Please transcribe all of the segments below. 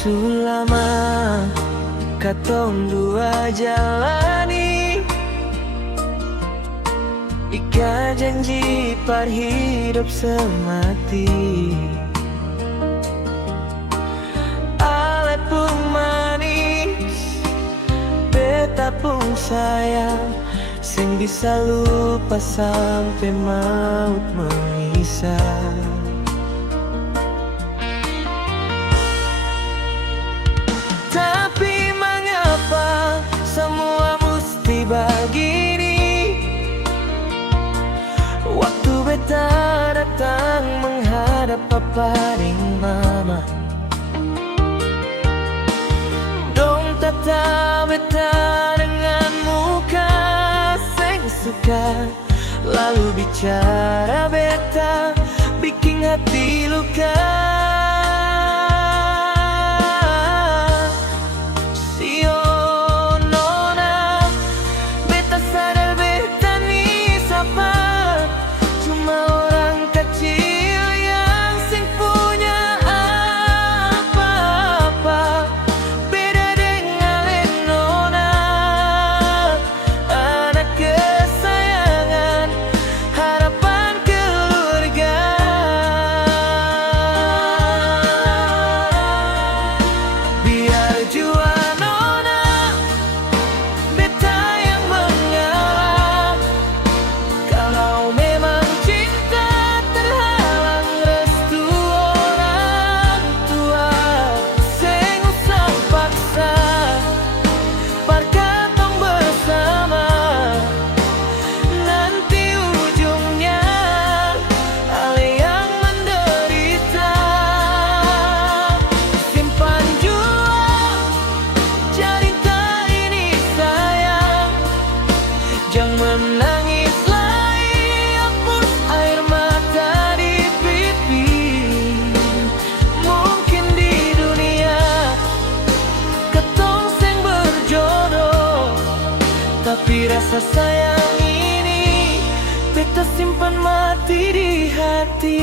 Sulama katong dua jalani, ika janji par hidup semati. Ale pun manis, beta pun sayang, sing bisa lupa sampai maut memisah. Tapi mengapa semua mesti begini? Waktu beta datang menghadap papa ring mama, dong tata beta dengan muka sing suka, lalu bicara beta bikin hati luka. Tapi rasa sayang ini beta simpan mati di hati.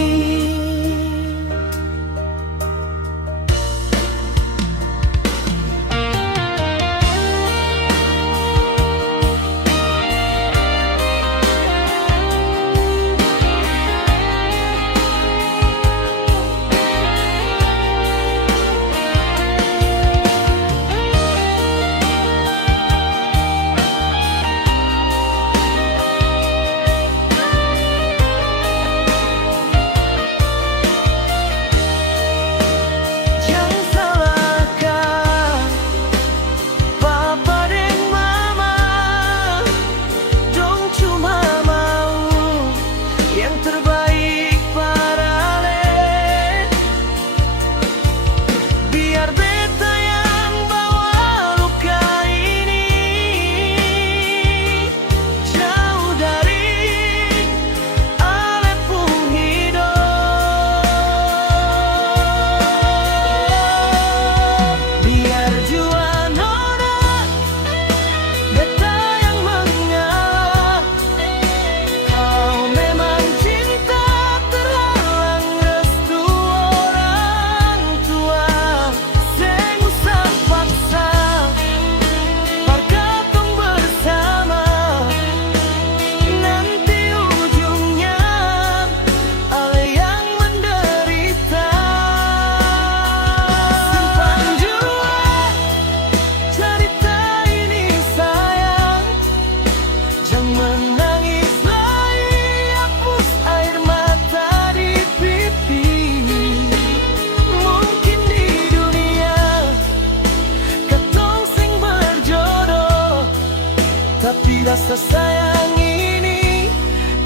Tapi rasa sayang ini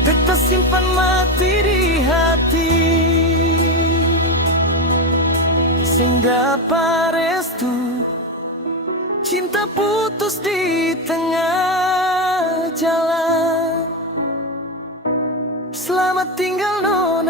beta simpan mati di hati. Sehingga restu cinta putus di tengah jalan. Selamat tinggal Nona.